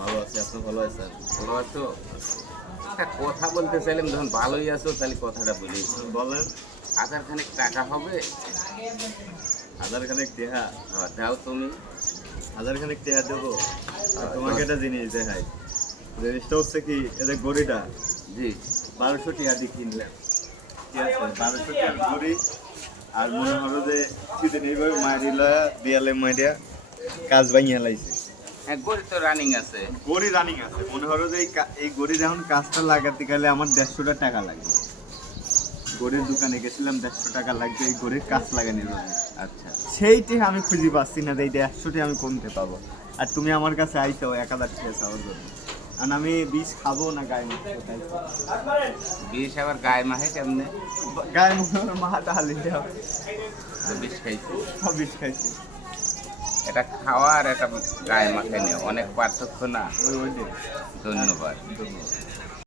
ভালো আছি, আপনি ভালো আছেন? ভালো আছো? একটা কথা বলতে চাইলাম, যখন ভালোই আছো তাহলে কথাটা বলি। বলেন। হাজার খানেক টাকা হবে? হাজার খানেক টেহা? দাও তুমি। হাজার খানেক টেহা দেবো? তোমাকে দশ। একটা জিনিস দেখাই। জিনিসটা হচ্ছে কি, এদের গড়িটা জি। 1200 টিহা দিয়ে কিনলাম, ঠিক আছে? 1200 টিহার গড়ি। আর মনে হলো যে কিছুদিন এইভাবে মারি লয়া দেয়ালে মারিয়া কাজ ভাঙিয়া লাইছে। হ্যাঁ, গড়ি তো রানিং আছে। গড়ি রানিং আছে, মনে হলো যে এই গড়ির এখন কাজটা লাগাতে গেলে আমার 150 টাকা লাগবে। গড়ির দোকানে গেছিলাম, 150 টাকা লাগবে এই গড়ির কাজ লাগানোর জন্য। আচ্ছা। সেইটি আমি খুঁজে পাচ্ছি না যে এই 150টি আমি কমতে পাবো। আর তুমি আমার কাছে আইছো 1000 টাকা চাওয়ার জন্য। আর আমি বিষ খাবো না গায়ে মাখবো, তাই তো। বিষ আবার গায়ে মাহে কেমনে? গায়ে মনে মাহাটা হালিয়ে হবে। তো বিষ খাইছি। সব বিষ খাইছি। এটা খাওয়া আর এটা গায়ে মাখায় নিয়ে অনেক পার্থক্য না। ওইটাই। ধন্যবাদ। ধন্যবাদ।